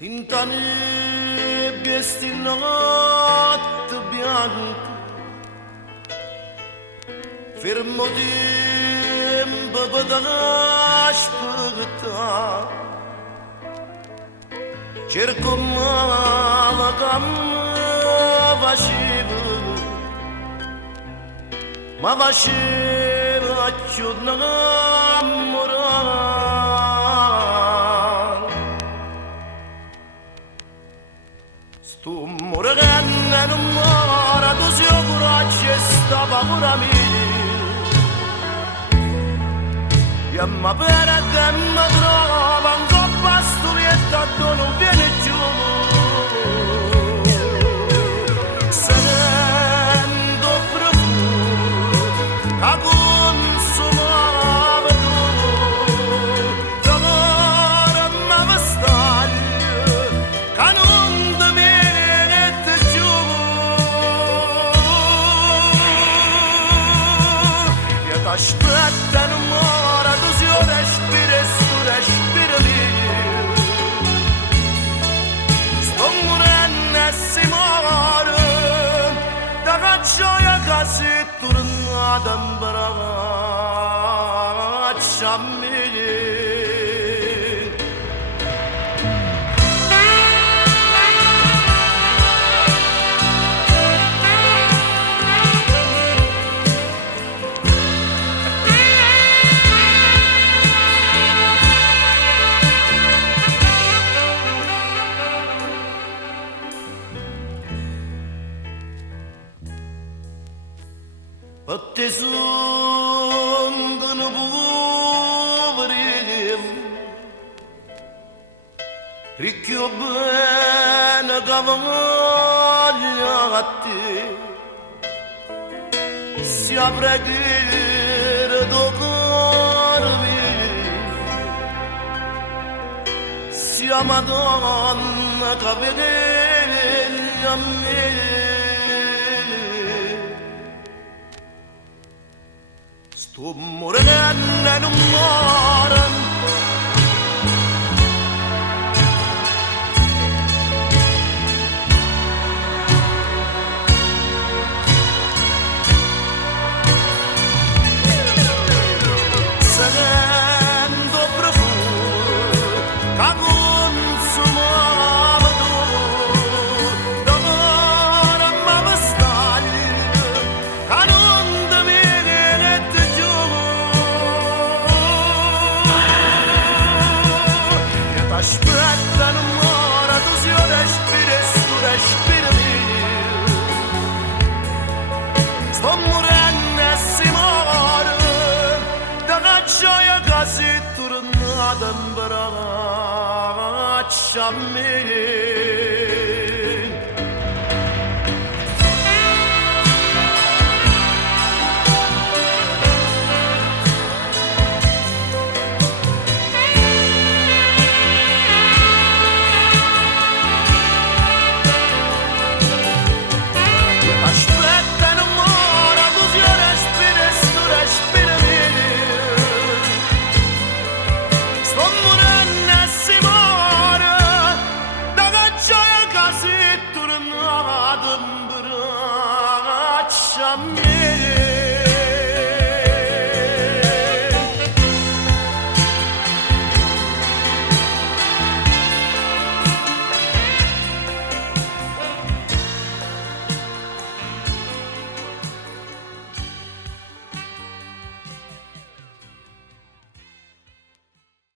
Tinta nebbia e sti notte bianche, fermo tempo per aspettare, cerco male che mi faceva più innamorare. Sto morendo e non muore, tu sei coraggio e sta paura mia. E mi perde e mi trova in coppa a studietta dove non viene giù. Sento profumo che consumava tu, d'amore mi vestaglia che non ti mette giù. E t'aspetta e non muore, tu si respira e tu respira mio. Sto morendo e si muore, da gioia che si tornata in braccia a me. A te sono poveri, ricchi o bene che voglio a te, si apre il tuo cuore, sia Madonna che vede a me. Sto morendo e non muore, sento profumo che consumava tu, d'amore mi vestaglia che non ti mette giù. E t'aspetta non muore, tu si respira e tu respira mio. Sto morendo e si muore, da gioia che si tornata in braccia a me.